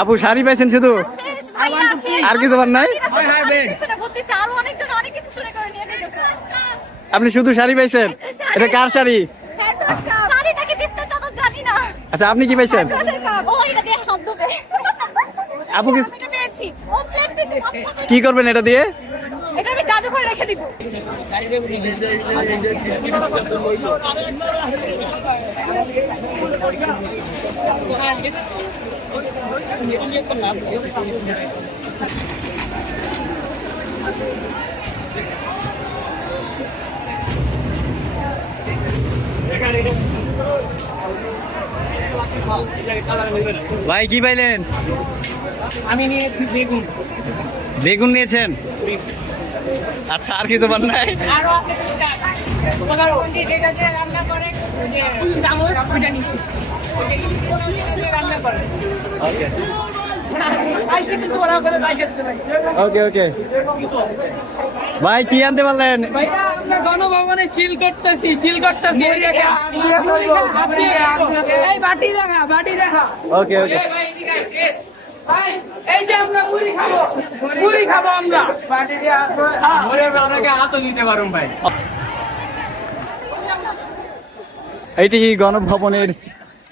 আপু শাড়ি পাইছেন শুধু? আর কিছু নাই? আরও অনেকজন অনেক কিছু চুরি করে নিয়ে গেছে আপনি শুধু শাড়ি পাইছেন? এটা কার শাড়ি? শাড়িটাকে বিস্তার চাদর জানি না আচ্ছা আপনি কি পাইছেন? ও এটা দিয়ে হাত ধোবে। আপু কি এটা পেয়েছি ও প্লেট দিতে কি করবেন এটা দিয়ে? এটা আমি জাদু করে রেখে দিব। ভাই কি পাইলেন? আমি নিয়েছি বেগুন। বেগুন নিয়েছেন? আচ্ছা আর কি তোমার নাই? রান্না করে ওকে ওকে ওকে ভাই কি আনতে পারলেন? আমরা গণভবনে চিল করতেছি চিল করতেছি। এই দেখেন আপনি এই বাটি দেখা বাটি দেখা। ওকে ওকে এই যে আমরা মুড়ি খাব মুড়ি খাব আমরা। বাটি দিয়ে এইটি গণভবনের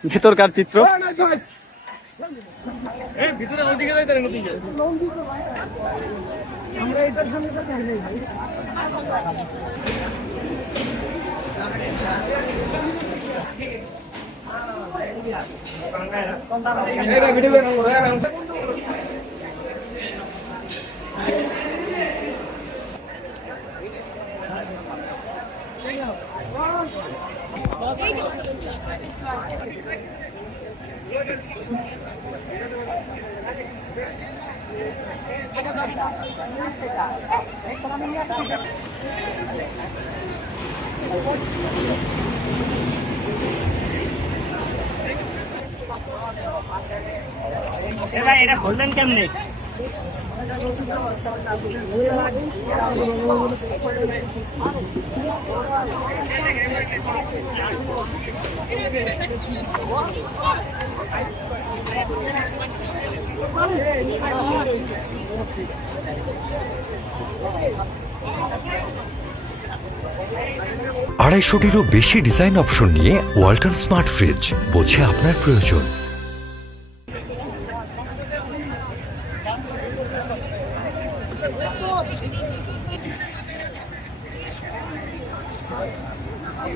ভেতরকার চিত্র। ভিতরে ওদিকে যাই তার নদীকে আমরা এটার জন্য এটা বললেন কেমনে আড়াইশোটিরও বেশি ডিজাইন অপশন নিয়ে ওয়াল্টন স্মার্ট ফ্রিজ বোঝে আপনার প্রয়োজন। এগুলো কি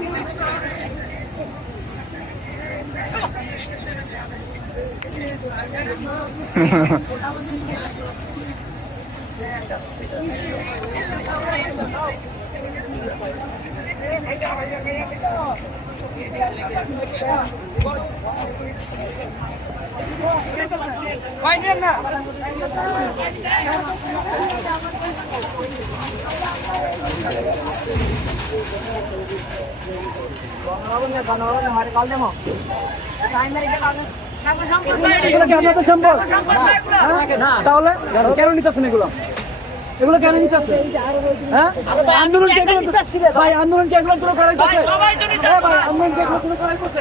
আপনাদের সম্ভব তাহলে কেন নিতেছেন এগুলো? এগুলো কেন নিতেছে হ্যাঁ? আন্দোলন কে ভাই আন্দোলন কে এগুলো পুরো করাই করছে? হ্যাঁ ভাই আন্দোলন কে এগুলো পুরো করাই করছে?